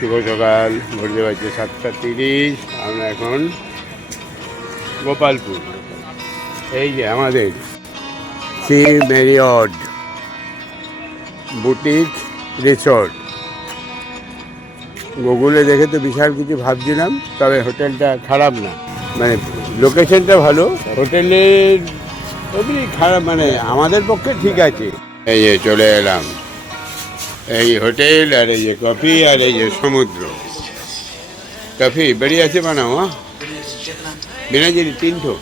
শুভ সকাল, ঘুরতে পারছে 7:30। আমরা এখন গোপালপুর। এই যে আমাদের সি ম্যারিয়ট বুটিক রিসর্ট। গুগলে দেখে তো বিশাল কিছু ভাবছিলাম, তবে হোটেলটা খারাপ না, মানে লোকেশনটা ভালো। হোটেলের ওগুলি খারাপ, মানে আমাদের পক্ষে ঠিক আছে। এই যে চলে এলাম, এই হোটেল, আর এই যে কফি, আর এই যে সমুদ্র। কফি बढ़िया से बनाओ। हाँ, बिना जी 300।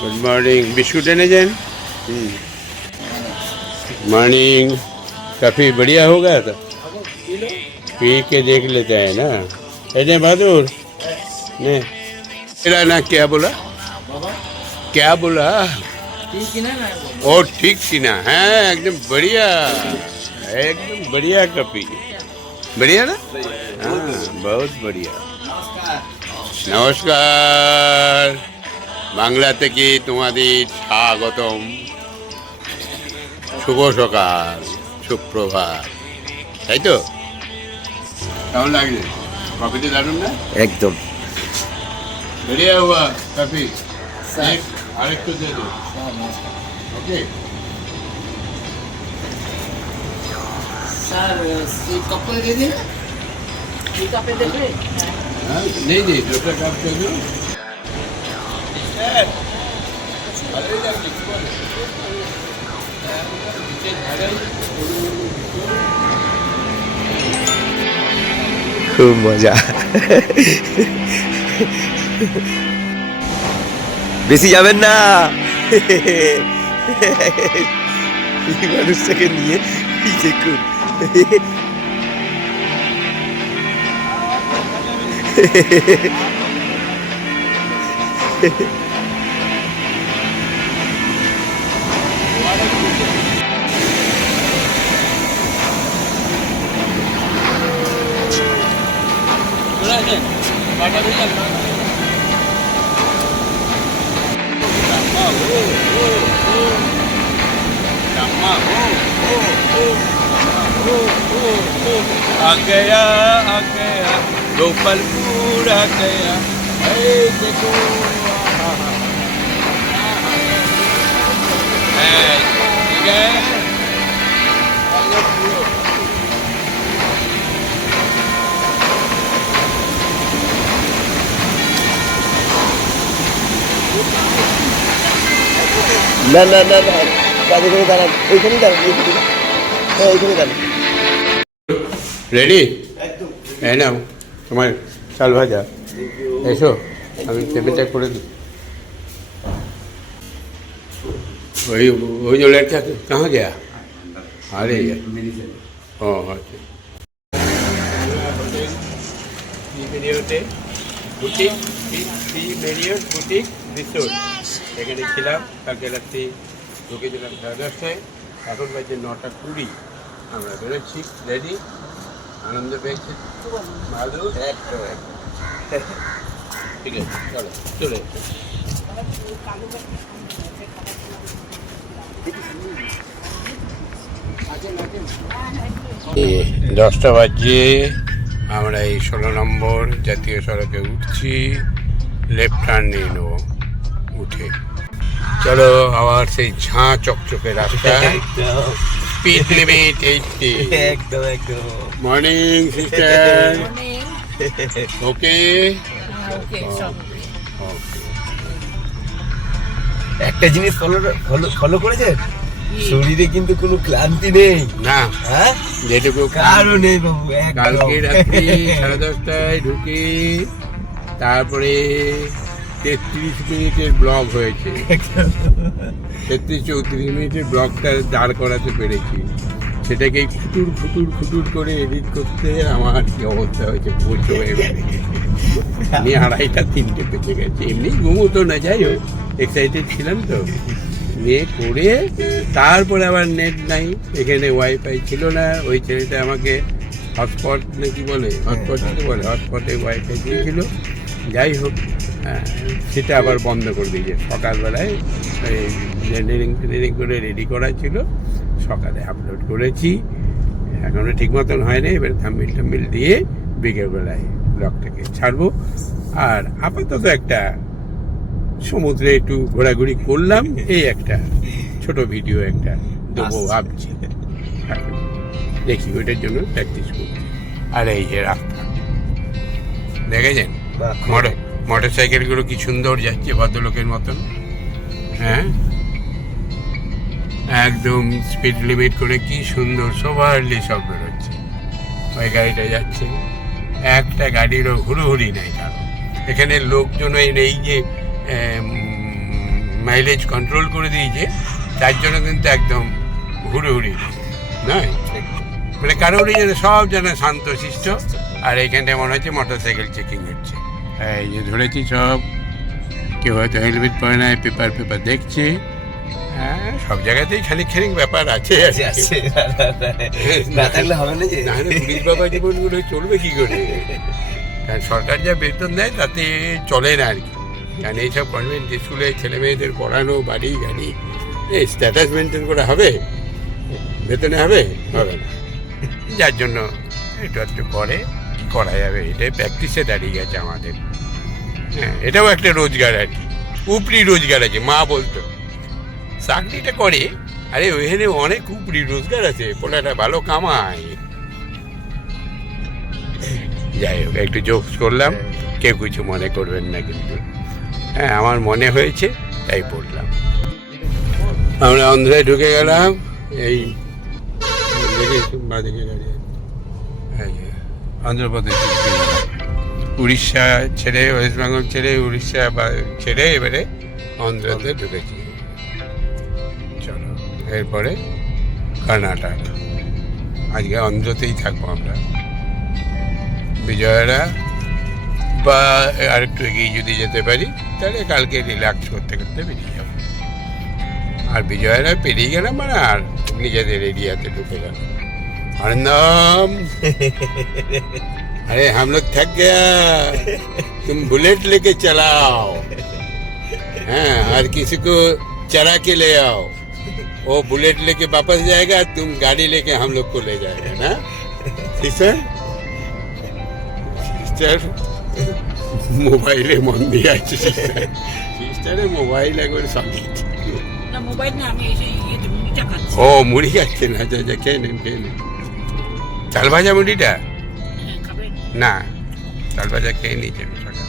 Good morning. बिस्कुट लेने जाए। मॉर्निंग। काफ़ी बढ़िया हो गया था, पी के देख लेते हैं ना। ऐसे बहादुर ने मेरा ना क्या बोला, क्या बोला? ओ ठीक थी ना। हाँ एकदम बढ़िया, एकदम बढ़िया कॉफी, बढ़िया ना। हाँ बहुत बढ़िया। নমস্কার, বাংলা থেকে তোমাদের স্বাগতম। শুভ সকাল, সুপ্রভাত, তাই তো? কেমন লাগছে? কফিটা দারুন না? একদম बढ़िया हुआ कॉफी। एक আরেকটু দে দো। ओके सर कप को दे देना, कप दे दे। हाँ नहीं नहीं, दूसरा कप दे दो। খুব মজা। বেশি যাবেন না, এই মানুষটাকে নিয়ে দেখুন। आ गया गोपालपुर आ गया। देखो ठीक है। না না না না, এখানে দাঁড়ান, ওইখানেই দাঁড়ান, হ্যাঁ ওইখানে দাঁড়ান। রেডি? এই নাও তোমার চাল ভাজা। এসো, আমি টেবিলটা করে দিই। वही जो लड़का कहाँ गया? अरे यार, हाँ अच्छा। Boutique C Marriott boutique resort, এখানে ছিলাম। কালকে রাত্রি ঢুকেছিলাম 10:30টায়, এখন বাজে 9:20। আমরা বেরোচ্ছি, রেডি। আনন্দ পেয়েছি ভালো। ঠিক আছে, চলো চলে। 10টা বাজে। আমরা এই 16 নম্বর জাতীয় সড়কে উঠছি, লেফট টার্ন নিয়ে নেবো। উঠে চলো আবার সেই ঝাঁ চকচকে রাস্তা, স্পিড লিমিট 80। একদম একদম। Morning sister. ওকে একটা জিনিস ফলো করেছে, শরীরে কিন্তু কোনো ক্লান্তি নেই না। হ্যাঁ, যেটুকু কারণ নেই বাবু। কালকে রাত্রি 10:30টায় ঢুকি, তারপরে 33 মিনিটের ব্লগ হয়েছে। 33-34 মিনিটের ব্লগটা দাঁড় করাতে পেরেছি। সেটাকে খুটুর করে এডিট করতে আমার কি অবস্থা হয়েছে, বোঝো। এবারে আমি 2:30-3টে বেঁচে গেছে। এমনি ঘুমোতো না, যাই হোক এক্সাইটেড ছিলাম তো। নিয়ে করে তারপরে আবার নেট নাই, এখানে ওয়াইফাই ছিল না। ওই ছেলেটা আমাকে হটস্পট নাকি বলে, হটস্পটে ওয়াইফাই দিয়েছিল। যাই হোক, সেটা আবার বন্ধ করে দিয়েছে। সকালবেলায় ইঞ্জিনিয়ারিং করে রেডি করা ছিল, সকালে আপলোড করেছি। এখনো ঠিক মতন হয়নি, এবার থাম্বিল দিয়ে বিকেলবেলায় ব্লগটাকে ছাড়বো। আর আপাতত একটা সমুদ্রে একটু ঘোরাঘুরি করলাম, এই একটা ছোট ভিডিও একটা দেবো ভাবছি। এখন দেখি ওইটার জন্য প্র্যাকটিস করছি। আর এই যে রাস্তা দেখেছেন, মোটর সাইকেলগুলো কি সুন্দর যাচ্ছে ভদ্রলোকের মতন। হ্যাঁ, একদম স্পিড লিমিট করে কি সুন্দর সোভারলি সব বেরোচ্ছে। ওই গাড়িটা যাচ্ছে, একটা গাড়িরও হুড়োহুড়ি নেই। কারণ এখানে লোকজন এই যে মাইলেজ কন্ট্রোল করে দিয়েছে, তার জন্য কিন্তু একদম হুড়োহুড়ি নয়, মানে কারোরই যেন সব যেন শান্তশিষ্ট। আর এইখানটায় মনে হচ্ছে মোটর সাইকেল চেকিং হচ্ছে। এই যে ধরেছি সব, কেউ হয়তো হেলমেট পরে নাই, পেপার দেখছে। হ্যাঁ, সব জায়গাতেই খানিক ব্যাপার আছে। না থাকলে হবে না, যে না হলে পুলিশ বাবা জীবনগুলো চলবে কি করে? কারণ সরকার যা বেতন দেয় তাতে চলে না আর কি। কারণ এইসব কনভেন্ট স্কুলে ছেলে মেয়েদের পড়ানো, বাড়ি গাড়ি, এই স্ট্যাটাস মেনটেন করে হবে? বেতনে হবে না। যার জন্য একটু করে কি করা যাবে, এটাই প্র্যাকটিসে দাঁড়িয়ে গেছে আমাদের। হ্যাঁ, এটাও একটা রোজগার আর কি, উপরি রোজগার আছে। মা বলতো চাকরিটা করে, আরে ওইখানে অনেক উপরি রোজগার আছে, পোলাটা ভালো কামায়। যাই হোক, একটু জোকস করলাম, কেউ কিছু মনে করবেন না কিন্তু। হ্যাঁ, আমার মনে হয়েছে তাই পড়লাম। আমরা অন্ধ্রায় ঢুকে গেলাম। এই বাদিকে গাড়ি, অন্ধ্রপ্রদেশ, উড়িষ্যা ছেড়ে, ওয়েস্ট বেঙ্গল ছেড়ে, উড়িষ্যা ছেড়ে এবারে অন্ধ্রতে ঢুকেছি। চলো, এরপরে কর্ণাটক। আজকে অন্ধ্রতেই থাকবো আমরা। বিজয়রা বা আর একটু এগিয়ে যদি যেতে পারি, তাহলে কালকে রিল্যাক্স করতে বেরিয়ে যাবো। আর বিজয়রা পেরিয়ে গেলাম, মানে আর নিজেদের এরিয়াতে ঢুকে গেলাম। हरनाम अरे हम लोग थक गया, तुम बुलेट लेके चलाओ, हाँ, और किसी को चरा के ले आओ। वो बुलेट लेके वापस जाएगा, तुम गाड़ी लेके हम लोग को ले जाएगा ना। सिस्टर মোবাইলে মন দিয়ে আছে। সিস্টারে মোবাইল একবার সঙ্গে। না, মোবাইল না, আমি এসে মুড়িটা খাচ্ছি। ও, মুড়ি খাচ্ছেন? আচ্ছা, খেয়ে নেন। চাল ভাজা মুড়িটা না, চাল ভাজা খেয়ে নিয়েছেন সকাল।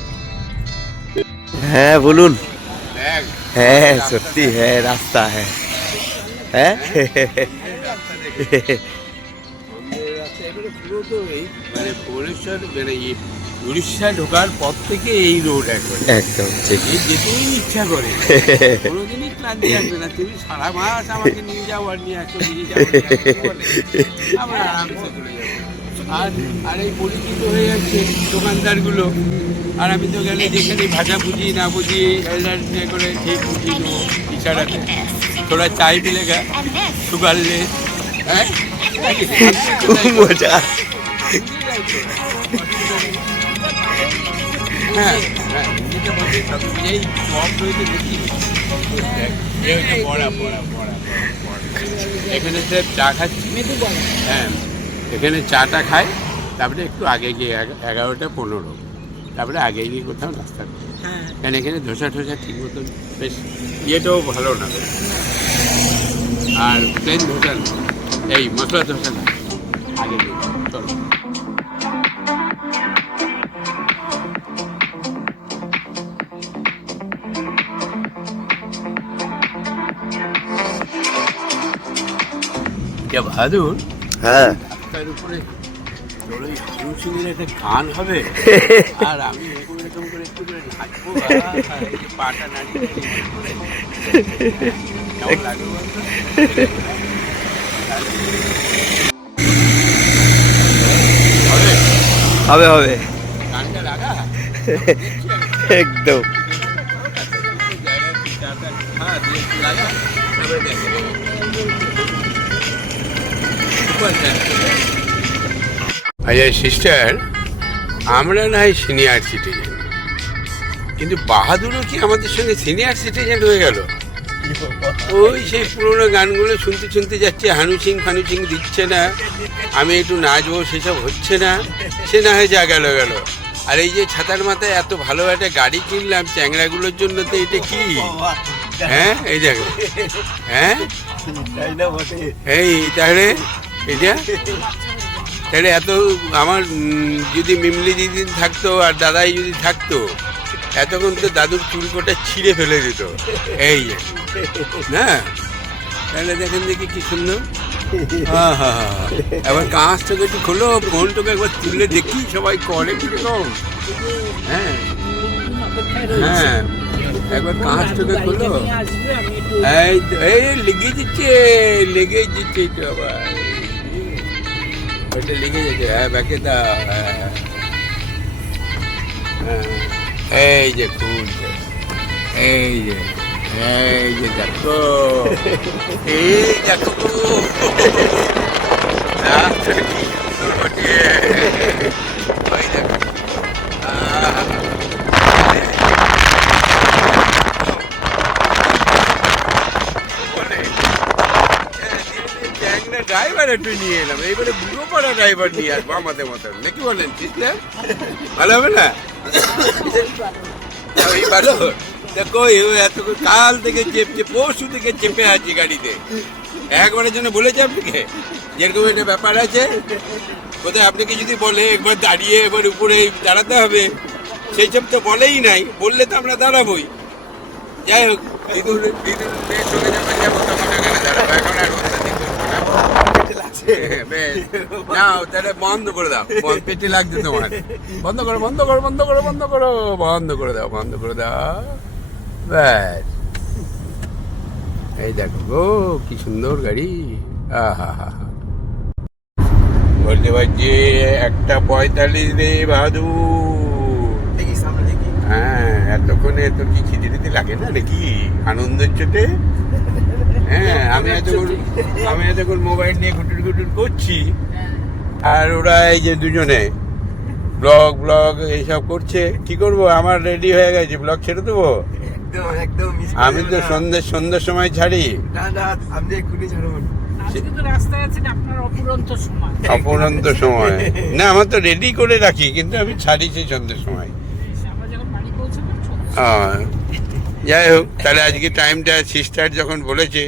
হ্যাঁ বলুন। হ্যাঁ সত্যি, হ্যাঁ রাস্তা, হ্যাঁ হ্যাঁ পুরো তো এই মানে ভুবনেশ্বর মানে উড়িষ্যা ঢোকার পর থেকে এই রোড একদম ঠিক, যেতেই ইচ্ছা করে, কোনোদিনই ক্লান্তি আসবে না। তুমি সারা মাস আমাকে নিয়ে যাও আর নিয়ে আসো, নিয়ে যাও, আমরা আরামসে চলে যাবো। আর এই পরিচিত হয়ে যাচ্ছে দোকানদারগুলো। আর আমি তো গেলে যেখানে ভাজা বুঝি না বুঝি করে ঠিক বুঝিয়ে দেবো ইশারাতে, थोड़ा चाय मिलेगा, शुगर ले। মজা। হ্যাঁ, এই চপ রয়েছে দেখি, এখানে স্যার চা খাচ্ছি। হ্যাঁ, এখানে চাটা খাই, তারপরে একটু আগে গিয়ে 11টা 15, তারপরে আগে গিয়ে কোথাও নাস্তা করি। কারণ এখানে ধোসা ঠিক মতন বেশ ইয়েটাও ভালো না, আর প্লেন ধোসা না, এই মশলা ধোসা না, আগে গিয়ে চলো। বাহাদুর, হ্যাঁ রাস্তার উপরে সিংহের একটা গান হবে, আর আমি এরকম করে একটু করে নাচবো, পাটা নাড়িয়ে হবে হবে গানটা লাগা একদম। আচ্ছা সিস্টার, আমরা না হয় সিনিয়র সিটিজেন, কিন্তু বাহাদুরও কি আমাদের সঙ্গে সিনিয়র সিটিজেন হয়ে গেল? ওই সেই পুরোনো গানগুলো শুনতে শুনতে যাচ্ছে, হানু সিং ফানু সিং দিচ্ছে না, আমি একটু নাচবো, সেসব হচ্ছে না। সে না হয় যা গেল গেল। আর এই যে ছাতার মাথায় এত ভালো একটা গাড়ি কিনলাম চ্যাংড়াগুলোর জন্য, তো এটা কি? হ্যাঁ এই দেখো, হ্যাঁ এই তাহলে এটা তাহলে এত আমার যদি মিমলি দিদি থাকতো আর দাদাই যদি থাকতো, এতক্ষণ তো দাদুর চুলকোটা ছিঁড়ে ফেলে দিত। এই যে না, তাহলে দেখেন দেখি কি সুন্দর। হ্যাঁ হ্যাঁ হ্যাঁ, এবার কাঁচটাকে একটু খোলো, ফোনটাকে একবার তুললে দেখি সবাই করে কিরকম। হ্যাঁ হ্যাঁ, একবার কাঁচটাকে খোলো। এই এই লেগে দিচ্ছে, লেগে দিচ্ছে তো আবার, ওইটা লেগে যাচ্ছে। হ্যাঁ ব্যাকে দাও, হ্যাঁ এই যে খুলছে, এই যে দেখো, এই দেখো ওই দেখো, ড্রাইভার একটু নিয়ে এলাম, এইবারে বুড়ো পাড়া ড্রাইভার নিয়ে আসবো আমাদের মতন, নাকি বলেন সিস্টার? ভালো হবে না? ওই ভালো। দেখো এত কাল থেকে চেপে, পরশু থেকে চেপে আছি গাড়িতে। একবারের জন্য বলেছে আপনাকে যেরকম একটা ব্যাপার আছে, কোথায় আপনাকে যদি বলে একবার দাঁড়িয়ে এবার উপরে দাঁড়াতে হবে, সেই সব তো বলেই নাই। বললে তো আমরা দাঁড়াবোই। যাই হোক, দিদুর সঙ্গে যখন যাবো তখন এখানে দাঁড়াবো, এখন আর নাও তাহলে বন্ধ করে দাও, পেটে লাগছে তোমার, বন্ধ করো বন্ধ করো বন্ধ করো বন্ধ করো, বন্ধ করে দাও, বন্ধ করে দাও, ব্যাস। এই দেখো গো কি সুন্দর গাড়ি, আহা হা হা। বলতে পারছি 1:45 রে বাহাদুর। হ্যাঁ, এতক্ষণে তোর কি খিচুড়িতে লাগে না নাকি আনন্দের চোটে? হ্যাঁ, আমি এতক্ষণ মোবাইল নিয়ে ঘুটুর করছি, আর ওরা এই যে দুজনে ব্লগ এইসব করছে। কি করবো, আমার রেডি হয়ে গেছে, ব্লগ ছেড়ে দেবো। আমি তো সন্ধ্যের সময় ছাড়ি। অপুরন্ত সময় না, আমার তো রেডি করে রাখি, কিন্তু আমি ছাড়ি সেই সন্ধ্যের সময়। যাই হোক, তাহলে আজকে টাইমটা সিস্টার যখন বলেছে,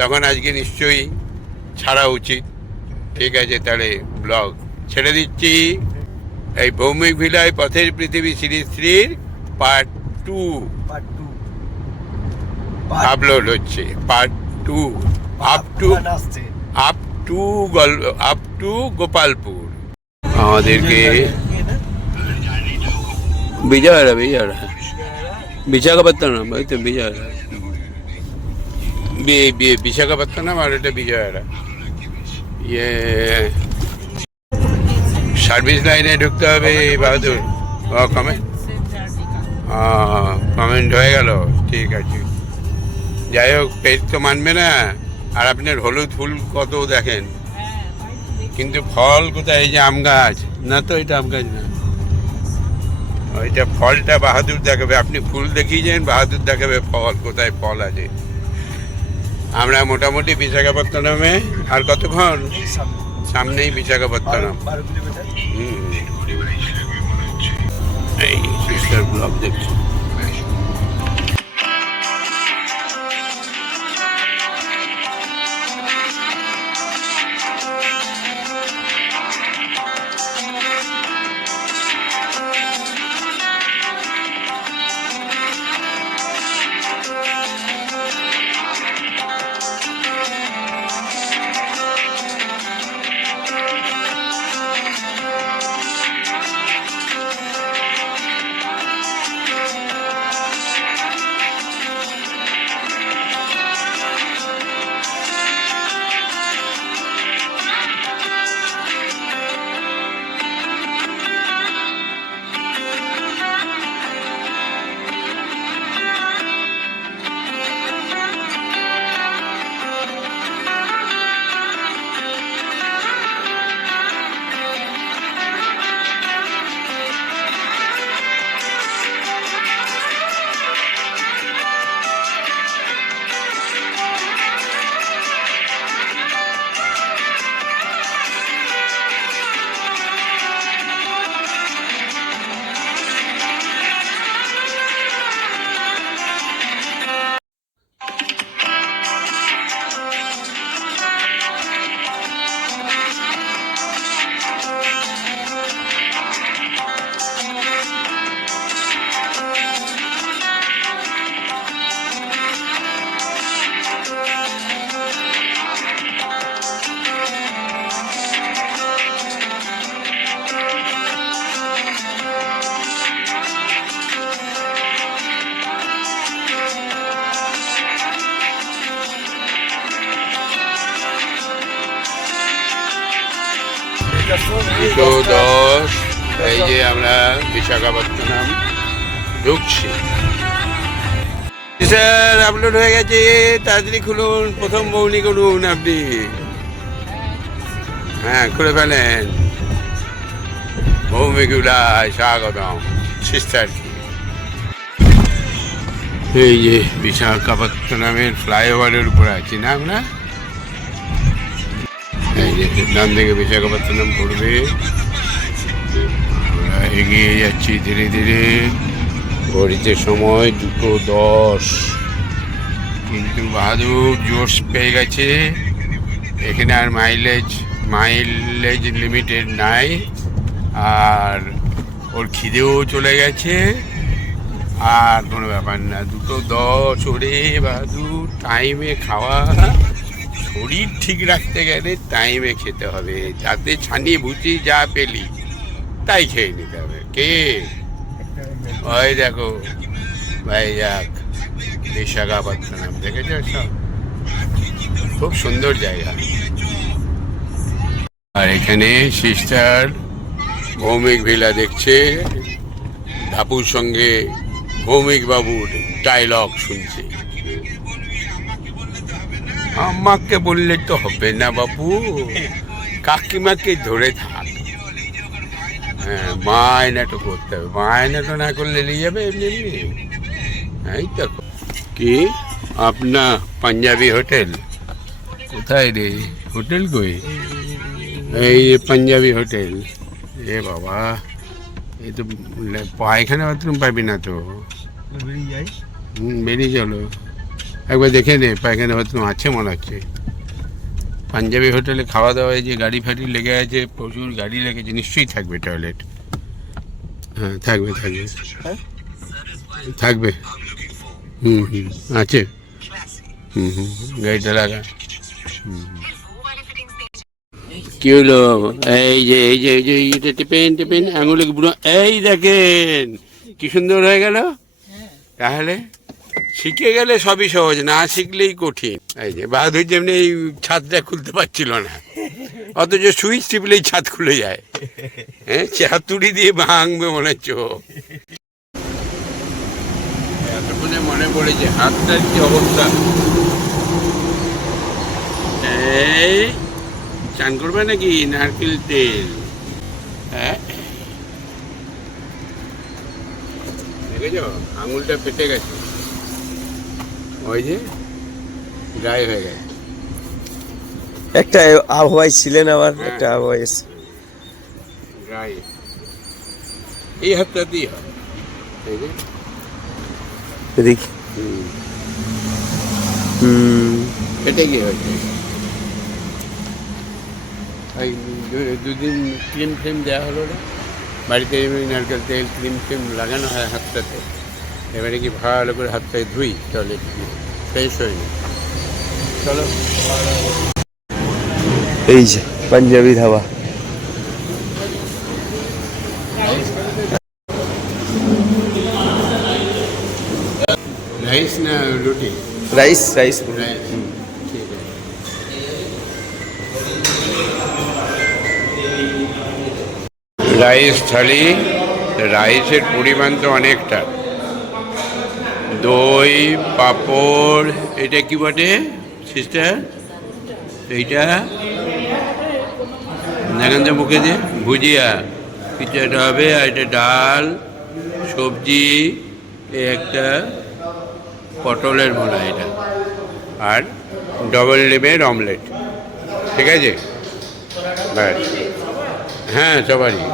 তখন আজকে নিশ্চয়ই ছাড়া উচিত। ঠিক আছে, তাহলে ব্লগ ছেড়ে দিচ্ছি। এই ভৌমিক ভিলায় পথের পৃথিবী সিরিজ 3 পার্ট 2 আপলোড হচ্ছে। Part 2 up to Gopalpur. আমাদেরকে বিশাখাপত্তনম, ওই তো বিশাখাপত্তনম, আর এটা বিজয়ওয়াড়া। ইয়ে সার্ভিস লাইনে ঢুকতে হবে বাহাদুর। কমেন্ট হয়ে গেল, ঠিক আছে। যাই হোক, পেট তো মানবে না। আর আপনার হলুদ ফুল কত দেখেন, কিন্তু ফল কোথায়? এই যে আম গাছ, না তো এটা আম গাছ না, ওইটা ফলটা বাহাদুর দেখাবে। আপনি ফুল দেখিয়েছেন, বাহাদুর দেখাবে ফল, কোথায় ফল আছে। আমরা মোটামুটি বিশাখাপত্তনমে আর কতক্ষণ, সামনেই বিশাখাপত্তনম। এই সিস্টার ব্লগ দেখছি। 2:10 এই যে আমরা বিশাখাপত্তনম ঢুকছি। স্যার আপলোড হয়ে গেছে, তাড়াতাড়ি খুলুন, প্রথম বউনি করুন আপনি। হ্যাঁ খুলে ফেলেন। ভৌমিকুলায় স্বাগতম সিস্টার। এই যে বিশাখাপত্তনমের ফ্লাইওভারের উপর আছি না আমরা। এই যে ডান দিকে বিশাখাপত্তনম পড়বে, আমরা এগিয়ে যাচ্ছি ধীরে ধীরে। ঘড়িতে সময় 2:10, কিন্তু বাহাদুর জোশ পেয়ে গেছে। এখানে আর মাইলেজ লিমিটেড নাই, আর ওর খিদেও চলে গেছে, আর কোনো ব্যাপার না। 2:10 ওরে বাহাদুর, টাইমে খাওয়া। শরীর ঠিক রাখতে গেলে টাইমে খেতে হবে, যাতে ছানি ভুচি যা পেলি তাই খেয়ে নিতে হবে। কে ওই দেখো ভাই, যাক বিশাখাপত্তনম দেখেছ সব, খুব সুন্দর জায়গা। আর এখানে সিস্টার ভৌমিক ভিলা দেখছে, ধাপুর সঙ্গে ভৌমিক বাবুর ডায়লগ শুনছে। আমাকে বললে তো হবে না বাবু, কাকিমাকে ধরে থাক। হ্যাঁ মায়নাটা করতে হবে, মায়নাটা না করলে নিয়ে যাবে এমনি এমনি। এই তো কি আপনা পাঞ্জাবি হোটেল কোথায় রে? হোটেল কই? এই পাঞ্জাবি হোটেল। এ বাবা, এই তো পায়খানা বাথরুম পাবি না তো, বেরিয়ে চলো একবার দেখে নে, পায়খানা বাথরুম আছে মনে হচ্ছে। পাঞ্জাবি হোটেলে খাওয়া দাওয়া, এই যে গাড়ি ফাড়ি লেগে আছে, প্রচুর গাড়ি লেগেছে, নিশ্চয়ই থাকবে টয়লেট। হ্যাঁ থাকবে থাকবে থাকবে, আছে। গাড়িটা লাগা। কি হলো? এই যে এই যে এই যে এইটা টিপেন টিপেন আঙুলে বুড়ো, এই দেখেন কি সুন্দর হয়ে গেল। তাহলে শিখে গেলে সবই সহজ, না শিখলেই কঠিন। এই যে বাহাদুর যেমনি এই ছাদটা খুলতে পারছিল না, অথচ সুইচ টিপলেই ছাদ খুলে যায়। হ্যাঁ চাতুরি দিয়ে ভাঙবে মনে হচ্ছে। এতক্ষণে মনে পড়েছে হাতটার কি অবস্থা। এই চান করবে নাকি নারকেল তেল? হ্যাঁ দেখেছ আঙুলটা ফেটে গেছে, ওই যে ড্রাই হয়ে গেছে। একটা আবহাওয়ায় ছিলেন, আবার একটা আবহাওয়ায় এসে ড্রাই। এই হাতটাতেই হয়, এই যে দেখি। ফেটে গিয়ে হয়েছে। ওই দুদিন ক্রিম ফ্রিম দেওয়া হলো না, বাড়িতে নারকেল তেল ক্রিম ফ্রিম লাগানো হয় হাতটাতে। এবারে কি ভালো করে হাতটায় ধুই টয়লেট দিয়ে, ফ্রেশ হয়ে নি। চলো এই যে পাঞ্জাবি ধাবা। রাইস না রুটি? রাইস রাইস রাইস, ঠিক আছে। রাইস থালি, রাইসের পরিমাণ তো অনেকটা। দই, পাঁপড়, এটা কি বটে সিস্টার? এইটা দেখেন তো মুখে দিয়ে, ভুজিয়া কিছু একটা হবে, আর এটা ডাল, সবজি, একটা পটলের মনে হয় এটা, আর ডবল ডিমের অমলেট। ঠিক আছে ব্যাস। হ্যাঁ সবারই।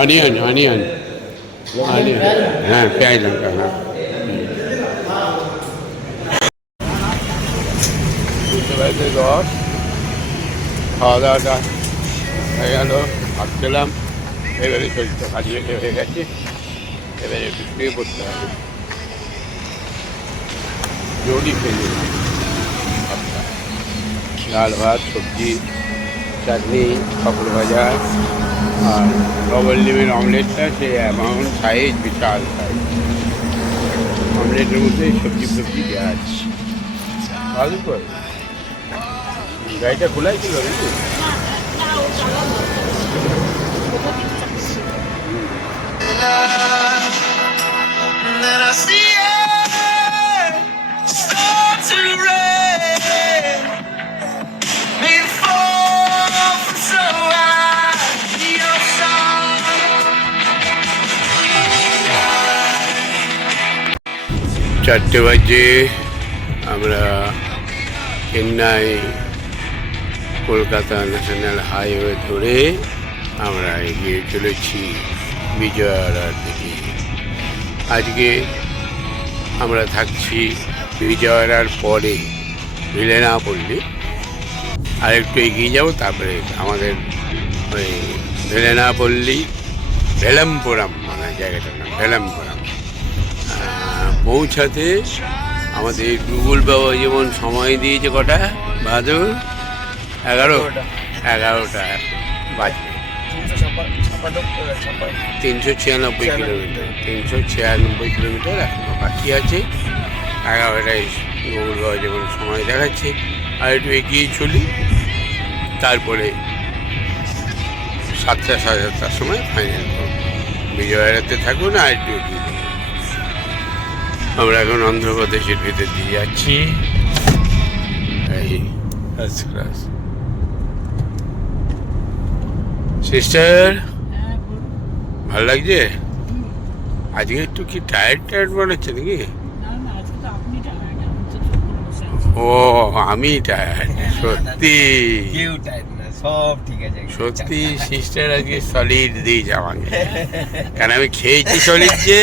অনিয়ন অনিয়ন অনিয়ন, হ্যাঁ পেঁয়াজ লঙ্কা, হ্যাঁ বুঝতে পারছি। 10 খাওয়া দাওয়াটা হয়ে গেল, ভাত খেলাম, এবারে শরীরটা কাটিয়ে হয়ে গেছে, এবারে একটু শুয়ে পড়তে হবে। জলদি খেয়ে নিলাম ভাতটা, ডাল ভাত, সবজি, চাটনি, পাঁপড় ভাজা, আর ডবল ডিমের অমলেটটা সে অ্যামাউন্ট সাইজ, বিশাল সাইজ। অমলেটের মধ্যে সবজি ফবজি দেওয়া আছে। ভালো করে গাড়িটা খোলাই ছিল নাকি? Then I see it start to rain. May it fall from so high, your song. চারটে বাজে আমরা চেন্নাই কলকাতা ন্যাশনাল হাইওয়ে ধরে আমরা এগিয়ে চলেছি বিজয়ওয়াড়ার দিকে। আজকে আমরা থাকছি বিজয়ওয়াড়ার পরে ভিলেনাপল্লী, আর একটু এগিয়ে যাব, তারপরে আমাদের ওই ভিলেনাপল্লী ভেলামপুরাম মানে জায়গাটার নাম ভেলামপুরাম পৌঁছাতে আমাদের গুগল বাবা যেমন সময় দিয়েছে কটা বাহাদুর 11টা বাজবে। 396 কিলোমিটার 396 কিলোমিটার এখনো বাকি আছে। 11টায় গুগল বাবা যেমন সময় দেখাচ্ছে, আর একটু এগিয়ে চলি, তারপরে 7টা সাড়ে 7টার সময় ফাইনাল করব। বিজয়ওয়াড়াতে থাকুন, আর একটু এগিয়ে যাবো। আমরা এখন অন্ধ্রপ্রদেশের ভেতর দিয়ে যাচ্ছি। সিস্টার, ভালো লাগছে? আজকে একটু কি টায়ার্ড মনে হচ্ছে নাকি? ও, আমি টায়ার্ড সত্যি। সব ঠিক আছে, সত্যি সিস্টার আজকে সলিড দিয়েছে আমাকে, কারণ আমি খেয়েছি সলিড। যে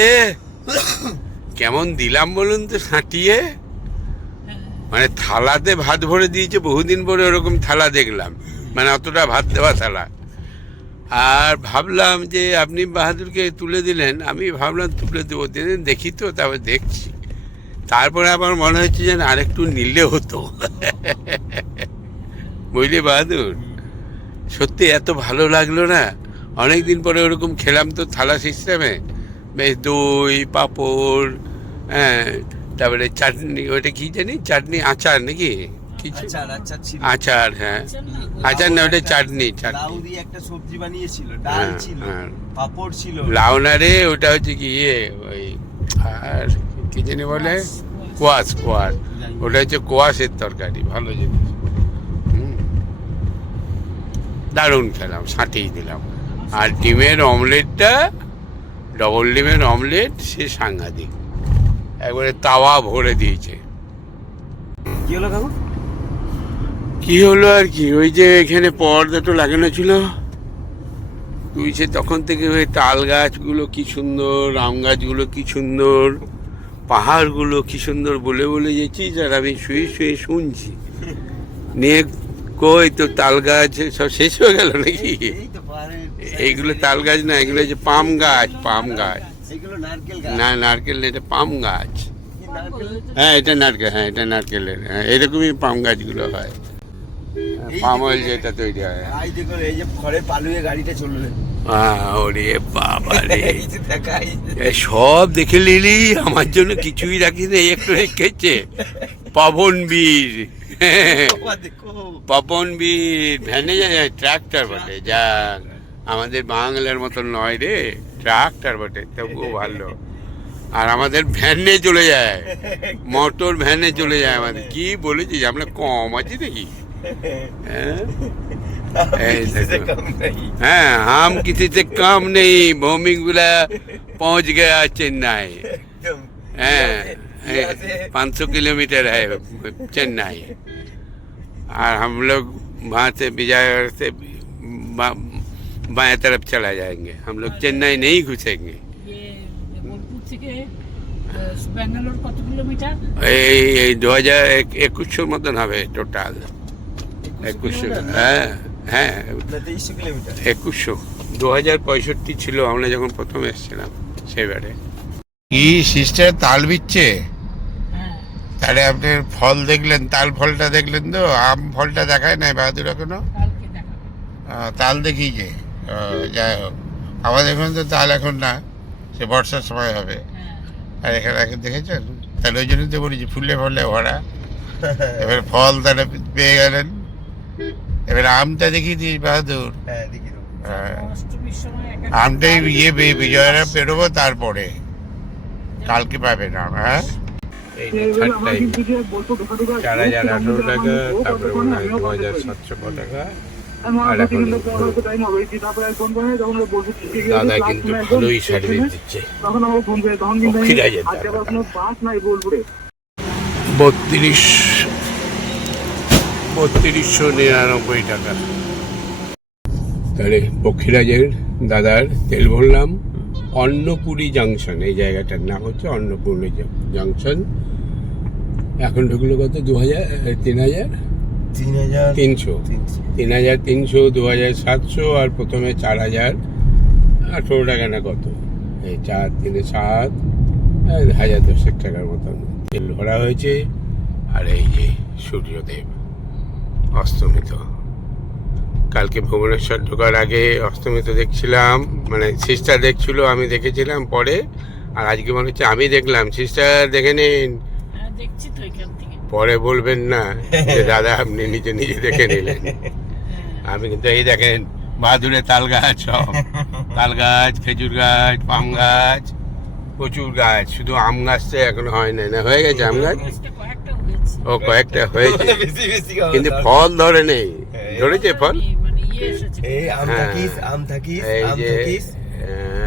কেমন দিলাম বলুন তো, সাঁটিয়ে, মানে থালাতে ভাত ভরে দিয়েছে। বহুদিন পরে ওরকম থালা দেখলাম, মানে অতটা ভাত দেওয়া থালা। আর ভাবলাম যে আপনি বাহাদুরকে তুলে দিলেন, আমি ভাবলাম তুলে দেবো, দেখি তো, তারপর দেখছি। তারপরে আবার মনে হচ্ছে যেন আরেকটু নিলে হতো। বুঝলি বাহাদুর, সত্যি এত ভালো লাগলো না। অনেক দিন পরে ওরকম খেলাম তো থালা সিস্টেমে, বেশ দই পাঁপড়, হ্যাঁ, তারপরে চাটনি, ওটা কি জানি চাটনি, আচার নাকি কিছু, আচার, হ্যাঁ আচার না, ওটা চাটনি। লাউ দিয়ে একটা সবজি বানিয়েছিল, ডাল ছিল, পাঁপড় ছিল। লাউ না রে, ওটা হচ্ছে কি ওই, আর কি জানি বলে, কোয়াশ। ওটা হচ্ছে কোয়াশের তরকারি, ভালো জিনিস। দারুণ খেলাম, সাঁটিয়ে দিলাম। আর ডিমের অমলেটটা, ডবল ডিমের অমলেট, সে সাংঘাতিক, একবারে তাওয়া ভরে দিয়েছে। কি হলো কাকু? কি হলো আর কি, ওই যে এখানে পর্দাটা লাগানো ছিল, তুই সে তখন থেকে ওই তাল গাছগুলো কি সুন্দর, আম গাছগুলো কি সুন্দর, পাহাড়গুলো কি সুন্দর বলে বলে যেছিস, আর আমি শুয়ে শুয়ে শুনছি। নিয়ে কই তো তাল গাছ সব শেষ হয়ে গেল নাকি? এইগুলো তাল গাছ না, এগুলো হচ্ছে পাম গাছ। না, নারকেল না, এটা পাম গাছ। হ্যাঁ, এটা নারকেল, হ্যাঁ এটা নারকেলের, হ্যাঁ এরকমই পাম গাছগুলো হয়। পাম অয়েল যেটা তৈরি হয়। এই যে ঘরে পালুয়ে গাড়িটা চলবে। ওরে বাবা রে, সব দেখে নিলি, আমার জন্য কিছুই রাখিস, এই একটু রেখেছে। পবনবীর, পবনবীর ভ্যানে যায়, ট্রাক্টর বটে, যা আমাদের বাংলার মতন নয় রে, ট্রাক্টর বটে, তবুও ভালো। আর আমাদের ভ্যানে চলে যায়, মোটর ভ্যানে চলে যায় আমাদের। কি বলেছিস, আমরা কম আছি নাকি? হ্যাঁ, हम किसी से कम नहीं, भौमिक बोला पहुंच गया चेन्नई। 500 किलोमीटर है चेन्नई, और हम लोग वहाँ से विजयवाड़ा से बाएं तरफ चला जाएंगे। हम लोग चेन्नई नहीं घुसेंगे। ব্যাঙ্গালোর কত কিলোমিটার? এই 2100 মতন হবে টোটাল। 2100, হ্যাঁ 2100। 2065 ছিল আমরা যখন প্রথম এসেছিলাম সেবারে। কি সিস্টার তাল বিচ্ছে? তাহলে আপনি ফল দেখলেন, তাল ফলটা দেখলেন তো? আম ফলটা দেখায় নাই বাহাদুর এখনো? তাল দেখিয়েছে, যাই হোক। আমাদের এখানে তো তাল এখন না, সে বর্ষার সময় হবে। আর এখানে এখন দেখেছেন, তাহলে ওই জন্য তো বলেছি ফুলে ফলে ভরা। এবার ফল তাহলে পেয়ে গেলেন, এবার আমটা দেখিয়ে দিস বাহাদুর। হ্যাঁ দেখি তো। হ্যাঁ, অষ্টমীর সময় আমটাই বিজয়রা পেরোবো, তারপরে কালকে পাবে না। হ্যাঁ, এই যে থার্ড টাইম 4018 টাকা, তারপরে মনে হয় 2700 টাকা। আর এখন দাদা কিন্তু ভালোই সার্ভিস দিচ্ছে। 3299 টাকা। তাহলে পক্ষীরাজের দাদার তেল ভরলাম অন্নপুরী জাংশন, এই জায়গাটার নাম হচ্ছে অন্নপূর্ণী জাংশন। এখন ঢুকলো কত? 3300, 3300, 2700, আর প্রথমে 4018 টাকা না কত, এই 4 3 7 1010 টাকার মতন তেল ভরা হয়েছে। আর এই যে সূর্যদেব অস্তমিত, কালকে ভুবনেশ্বর ঢোকার আগে অস্তমিত দেখছিলাম, মানে সিস্টার দেখছিল, আমি দেখেছিলাম পরে। আর আজকে মনে হচ্ছে আমি দেখলাম, সিস্টার দেখে নিন, দেখছি তো এখান থেকে। পরে বলবেন না যে দাদা আপনি নিজে নিজে দেখে নিলেন। আমি কিন্তু এই দেখেন বাহাদুরের তাল গাছ, সব তাল গাছ, খেজুর গাছ, পাম গাছ, প্রচুর গাছ। শুধু আম গাছটা এখনো হয় নাই, না হয়ে গেছে আম গাছ? কয়েকটা হয়েছে। ও কয়েকটা হয়েছে, বেশি বেশি কিন্তু ফল ধরে নেই। ধরেছে ফল? মানে এসেছে। এই আম হ্যাঁ। থাকিস, আম থাকিস, এই আম যে থাকিস,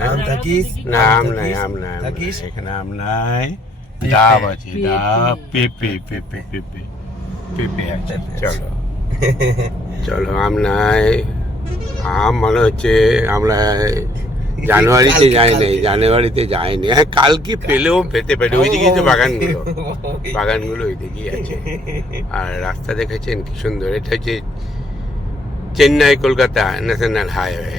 আম থাকিস, না আম নাই, আম নাই, থাকিস। এখানে আম নাই। ডাব আছে, ডাব, পেঁপে, পেঁপে, পেঁপে, পেঁপে আছে। চলো চলো, আম নাই। আম মনে হচ্ছে আমরা জানুয়ারিতে যাইনি, জানুয়ারিতে যাইনি। হ্যাঁ, কালকে পেলেও পেতে পারি। ওইদিকেই তো বাগানগুলো, বাগানগুলো ওইদিকেই আছে। আর রাস্তা দেখেছেন কি সুন্দর, এটা হচ্ছে Chennai Kolkata national highway.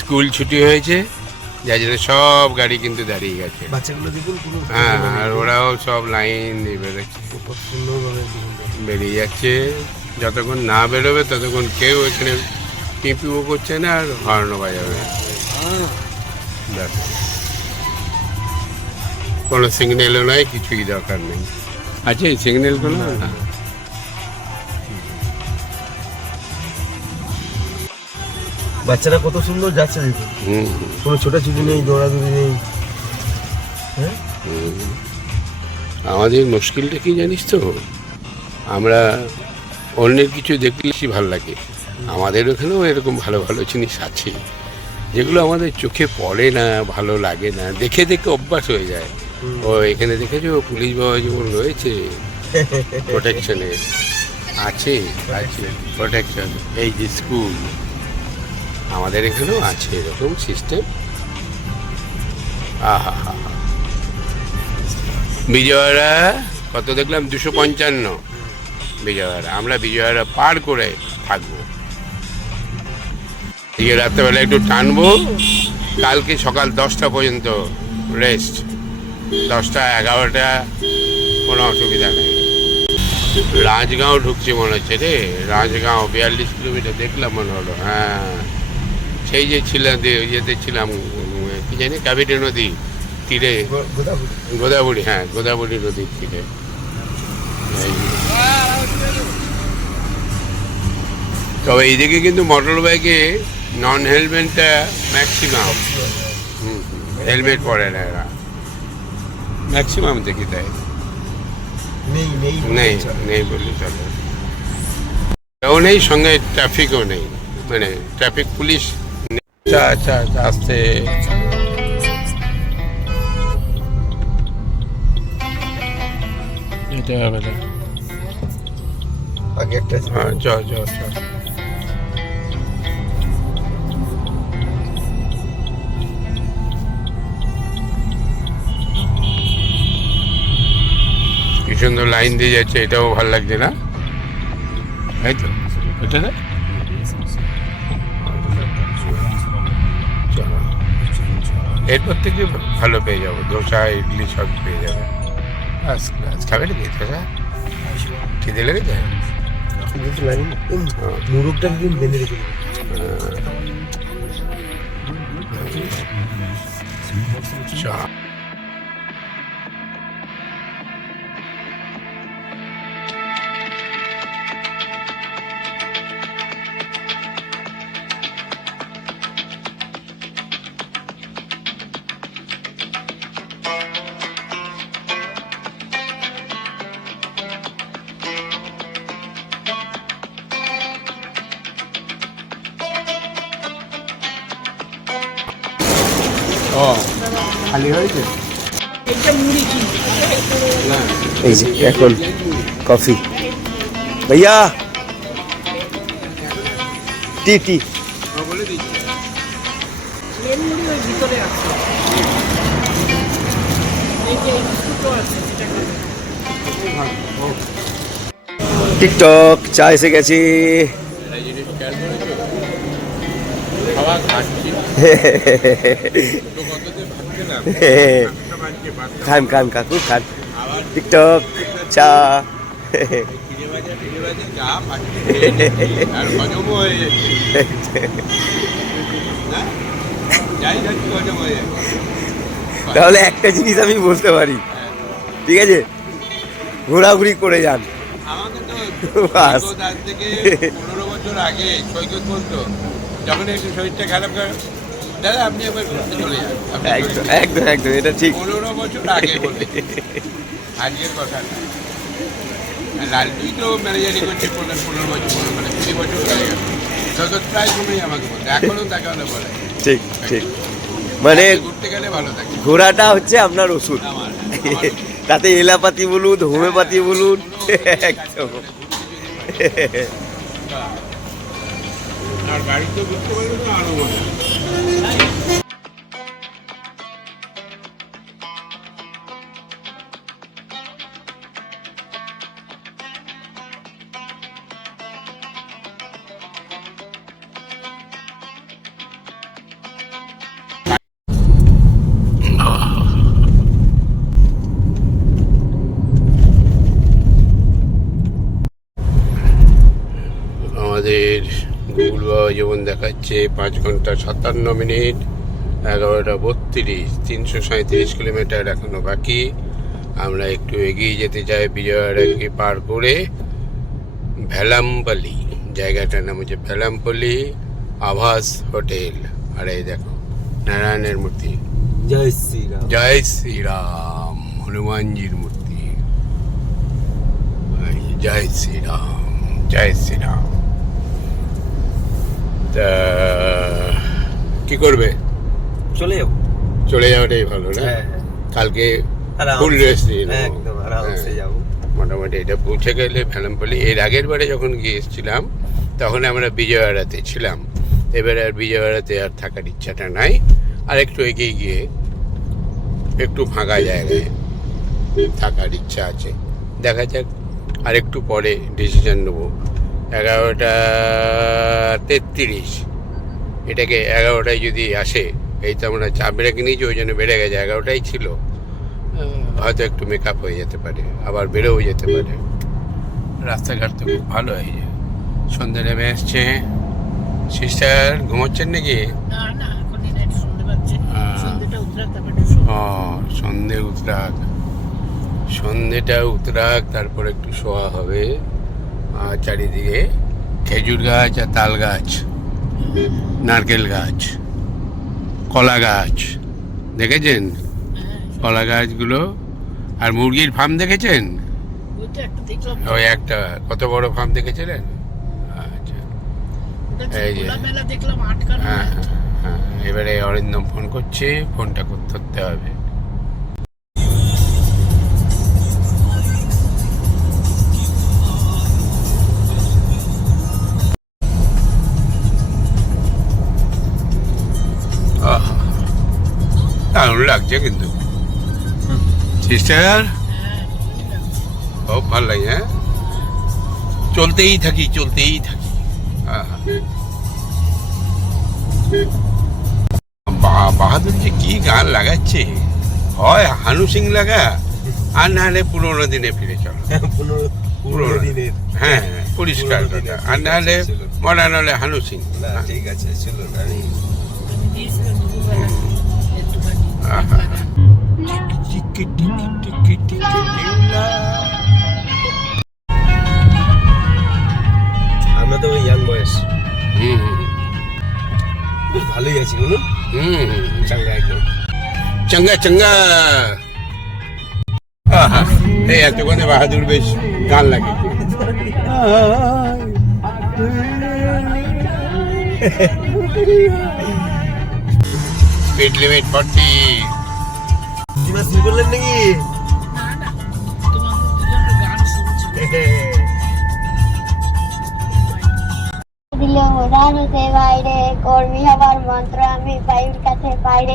School ছুটি হয়েছে, যার জন্য সব গাড়ি কিন্তু দাঁড়িয়ে গেছে। বাচ্চাগুলো দেখুন পুরো। হ্যাঁ, আর ওরাও সব লাইন দিয়ে বেরোচ্ছে, সুন্দরভাবে বেরিয়ে যাচ্ছে। যতক্ষণ না বেরোবে ততক্ষণ কেউ এখানে টিপিও করছে না, আর হর্নও বাজাবে না। ব্যাস, কোনো সিগন্যালও নয়, কিছুই দরকার নেই। আছে সিগন্যাল কোনো? না। বাচ্চারা কত সুন্দর যাচ্ছে দেখুন, হুম, কোনো ছোটাছুটি নেই, দৌড়াদৌড়ি নেই। হ্যাঁ? আমাদের মুশকিলটা কি জানিস তো, আমরা অন্যের কিছু দেখলে বেশি ভালো লাগে। আমাদের ওখানেও এরকম ভালো ভালো জিনিস আছে যেগুলো আমাদের চোখে পড়ে না, ভালো লাগে না, দেখে দেখে অভ্যাস হয়ে যায়। ও এখানে দেখেছো পুলিশ বাবা যেমন রয়েছে প্রোটেকশনে আছে, আছে প্রোটেকশন। এই যে স্কুল আমাদের এখানেও আছে এরকম সিস্টেম। আহা হা হা, বিজয়ওয়াড়া কত দেখলাম 255 বিজয়ওয়াড়া। আমরা বিজয়ওয়াড়া পার করে থাকবো, দিয়ে রাত্রেবেলা একটু টানবো। কালকে সকাল 10টা পর্যন্ত রেস্ট, 10টা 11টা কোনো অসুবিধা নেই। রাজগাঁও ঢুকছে মনে হচ্ছে রে, রাজগাঁও 42 কিলোমিটার দেখলাম মনে হলো। হ্যাঁ, সেই যে ছিলাম ইয়েতে ছিলাম, কি জানি কাবেরী নদী তীরে, গোদাবরী, হ্যাঁ গোদাবরী নদীর তীরে। তবে এইদিকে কিন্তু মোটর বাইকে নন হেলমেটটা ম্যাক্সিমাম, হেলমেট পরে না এরা, ম্যাক্সিমাম দেখি তাই। নেই নেই নেই নেই বললে চলে, কেউ নেই সঙ্গে, ট্রাফিকও নেই, মানে ট্রাফিক পুলিশ। আচ্ছা আচ্ছা আচ্ছা, আসতে যেতে হবে না। আগে একটা আছে। হ্যাঁ চল চল চল। কি সুন্দর লাইন দিয়ে যাচ্ছে, এটাও ভালো লাগছে না? তাই তো, এটা না? চলো। এরপর থেকে ভালো পেয়ে যাবো, ধোসা ইডলি সব পেয়ে যাবে। আজ খাবে নাকি ধোসা? খিদে লেগেছে? কিন্তু লাগে না। মুরগটা কিন্তু বেঁধে রেখে দেবে। চল। ও খালি হয়েছে? না, এই যে এখন কফি ভাইয়া, টি টি। বলে দিচ্ছি। টিকটক চা এসে গেছে। একটা জিনিস খেয়াল করেছো? খাওয়া খাচ্ছি, তো কততে ভাবছিলাম, পাঁচটা বাজছে, পাঁচটা খান খান কাকু খান। আবার টিকটক চা। ফিরে বাজে চা পাচ্ছি, খেয়ে নিচ্ছি, আর হজমও হয়ে যাচ্ছে। না? যাই যাচ্ছি হজম হয়ে যাচ্ছে। তাহলে একটা জিনিস আমি বলতে পারি, ঠিক আছে, ঘোরাঘুরি করে যান। আমাকে বাস। তো আজ থেকে 15 বছর আগে সৈকত বলতো, যখন একটু শরীরটা খারাপ করে, দাদা আপনি একবার ঘুরতে চলে যান। আপনি একদম একদম একদম, এটা ঠিক। 15 বছর আগে বলে, আজকের কথা না। লালটুই তো ম্যানেজারি করছে 15 বছর, 20 বছর হয়ে গেল। সৈকত প্রায় সময়ই আমাকে বলতো, এখনও তাকে হলে বলে ঠিক ঠিক, মানে ঘুরতে গেলে ভালো থাকে। ঘোরাটা হচ্ছে আপনার ওষুধ। আমার তাতে এলাপাতি বলুন, হোমিওপ্যাথি বলুন, একদম। আর বাড়িতে ঘুরতে পারবে তো আরো মজা। আমাদের গুগল বাবা যেমন দেখাচ্ছে 5 ঘন্টা 57 মিনিট, 11টা 32, 337 কিলোমিটার এখনো বাকি। আমরা একটু এগিয়ে যেতে চাই, বিজয়ওয়াড়াকে পার করে ভেলামপল্লি, জায়গাটার নাম হচ্ছে ভেলামপল্লি আভাস হোটেল। আর এই দেখো নারায়ণের মূর্তি, জয় শ্রীরাম। জয় শ্রীরাম, হনুমানজির মূর্তি। জয় শ্রীরাম, জয় শ্রীরাম। তা কি করবে? চলে যাবো। চলে যাওয়াটাই ভালো না? হ্যাঁ, কালকে আরামসে। ফুল রেস্ট নিয়ে নেবো। একদম আরামসে হ্যাঁ। যাবো। মোটামুটি এটা পৌঁছে গেলে ভ্যালামপল্লি। এর আগের বারে যখন গিয়েছিলাম তখন আমরা বিজয়ওয়াড়াতে ছিলাম। এবারে আর বিজয়ওয়াড়াতে আর থাকার ইচ্ছাটা নাই। আর একটু এগিয়ে গিয়ে একটু ফাঁকা জায়গায় থাকার ইচ্ছা আছে। দেখা যাক, আর একটু পরে ডিসিশন নেবো। 11:33, এটাকে 11টায় যদি আসে, এই তো আমরা চা ব্রেক নিয়েছি, ওই জন্য বেড়ে গেছে, 11টাই ছিল। হয়তো একটু মেকআপ হয়ে যেতে পারে, আবার বেরোও যেতে পারে। রাস্তাঘাট তো খুব ভালো হয়েছে। সন্ধ্যে নেমে এসছে। সিস্টার ঘুমোচ্ছেন নাকি? না না, এখন একটু শুনতে পাচ্ছি। সন্ধ্যেটা উতরাক, তারপরে সন্ধে উতরাক, সন্ধেটা উতরাক, তারপর একটু শোয়া হবে। আর চারিদিকে খেজুর গাছ আর তাল গাছ, নারকেল গাছ, কলা গাছ দেখেছেন? কলা গাছগুলো। আর মুরগির ফার্ম দেখেছেন? ওইটা একটা দেখলাম। ওই একটা কত বড় ফার্ম দেখেছিলেন? আচ্ছা, এই যে। খোলামেলা দেখলাম, আটকানো। হ্যাঁ হ্যাঁ, এবারে অরিন্দম ফোন করছে, ফোনটা ধরতে হবে। দারুণ লাগছে কিন্তু সিস্টার, খুব ভালো লাগে। হ্যাঁ, চলতেই থাকি, চলতেই থাকি। বাহাদুর যে কি গান লাগাচ্ছে, হয় হানু সিং লাগা, আর না হলে পুরোনো দিনে ফিরে চলো। পুরোনো দিনের। হ্যাঁ, পরিষ্কার পুরোনো কথা। দিনের। আর না হলে ছিল। মডার্ন হলে হানু সিং। না, ঠিক আছে, ছিল না। আমি দিয়েছিলাম দুপুরবেলা একটুখানি আহা। লাগান। টিকি টিকি টিকি টিকি টিলা। আমরা তো ওই ইয়াং বয়স। হুম বেশ ভালোই আছি, বলুন। হুম, চাঙ্গা একদম। চঙ্গা চঙ্গা। আহা, এই এতক্ষণে বাহাদুর বেশ গান লাগে। Speed limit 40। দিমা শুরু করলেন নাকি? না না, তোমার দুজনের গান শুনছি। দিল উড়ানিতে বাইরে কর্মী হবার মন্ত্র আমি বায়ুর কাছে বাইরে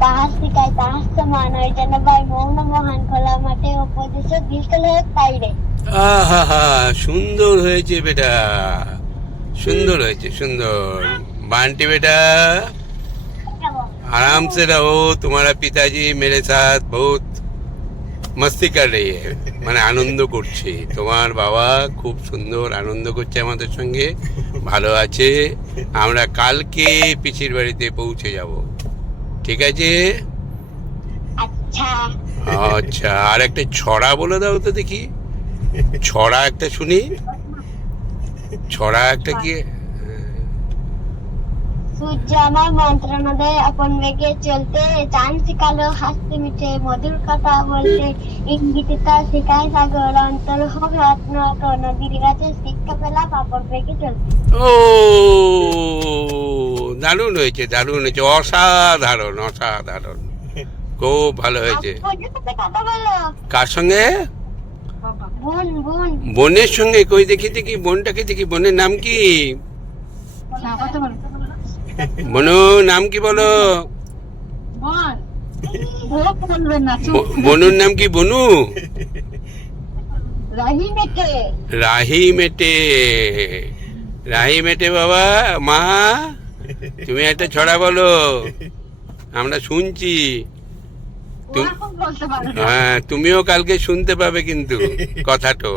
তাহার শিকায় তাহার সমান ওই জন্য বাই মৌন মহান খোলা মাঠে ও প্রতিশোধ বিফল হোক বাইরে। আহা, সুন্দর হয়েছে বেটা, সুন্দর হয়েছে, সুন্দর। बांटी बेटा आराम से रहो, तुम्हारा पिताजी मेरे साथ बहुत मस्ती कर रही है, মানে আনন্দ করছে। তোমার বাবা খুব সুন্দর আনন্দ করছে আমাদের সঙ্গে, ভালো আছে। আমরা কালকে পিসির বাড়িতে পৌঁছে যাব, ঠিক আছে? আচ্ছা আচ্ছা, আর একটা ছড়া বলে দাও তো দেখি, ছড়া একটা শুনি, ছড়া একটা কি? সূর্য আমার মন্ত্রণা দেয় আপন বেগে চলতে, চাঁদ শিখালো হাসতে মিঠে মধুর কথা বলতে, ইঙ্গিতে তা শিখায় সাগর অন্তর হবে রত্ন নদীর কাছে শিক্ষা পেলাম আপন বেগে চলতে। ও দারুণ হয়েছে, দারুণ হয়েছে, অসাধারণ অসাধারণ, খুব ভালো হয়েছে। আপন সাথে কথা বলো। কার সঙ্গে? বোন বোন বোনের সঙ্গে? কই দেখি দেখি বোনটাকে দেখি, বোনের নাম কি? কথা বলো বনু নাম কি বলো? বোন ভোগ বলবেন না বনুর নাম কি? বনু রাহি মেটে রাহি মেটে, রাহি মেটে বাবা। মা তুমি একটা ছড়া বলো, আমরা শুনছি। বলতে পারো হ্যাঁ, তুমিও কালকে শুনতে পাবে কিন্তু কথাটো।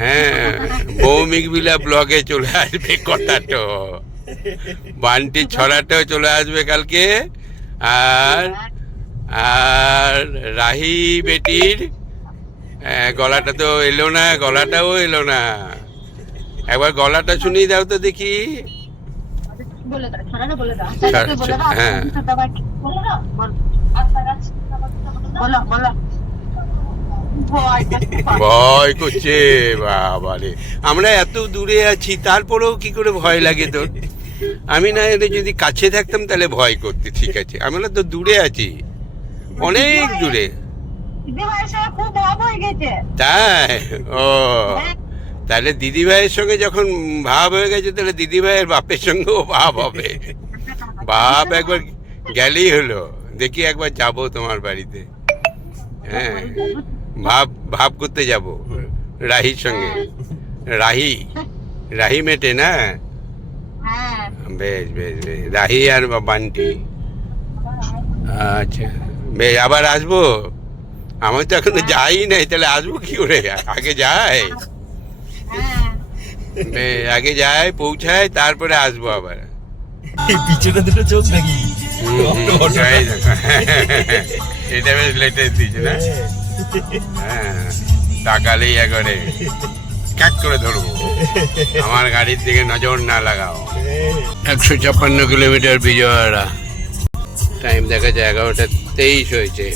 হ্যাঁ, ভৌমিক বিলা ব্লগে চলে আসবে কথাটো, বান্টির ছড়াটাও চলে আসবে কালকে। আর আর রাহি বেটির গলাটা তো এলো না, গলাটাও এলো না। একবার গলাটা শুনিয়ে দাও তো দেখি। বলে দাও ছড়াটা বলে দাও হ্যাঁ। বলো বলো ভয় করছে বাবারে, আমরা এত দূরে আছি তারপরেও কি করে ভয় লাগে তোর? আমি না এলে যদি কাছে থাকতাম তাহলে ভয় করতে, ঠিক আছে, আমরা তো দূরে আছি, অনেক দূরে। খুব ভাব হয়ে গেছে। তাই? ও, তাহলে দিদি ভাইয়ের সঙ্গে যখন ভাব হয়ে গেছে তাহলে দিদি ভাইয়ের বাপের সঙ্গেও ভাব হবে। বাপ একবার গেলেই হলো, দেখি একবার যাব তোমার বাড়িতে। হ্যাঁ, ভাব করতে যাব রাহির সঙ্গে। রাহি মেটে না? বেশ বেশ বেশ, রাহি আর বান্টি। আচ্ছা বেশ, আবার আসবো। আমি তো এখনো যাই নাই, তাহলে আসবো কি করে? আগে যাই, আগে যাই, পৌঁছায়, তারপরে আসবো আবার। পিছনে দুটো চোখ নাকি? এটা বেশ লেটেস্ট দিচ্ছে না? হ্যাঁ, তাকালেই একবারে ক্যাক করে ধরবো। আমার গাড়ির দিকে নজর না লাগাও। 156 কিলোমিটার বিজয়ওয়াড়া, টাইম দেখা যায় 11:23 হয়েছে।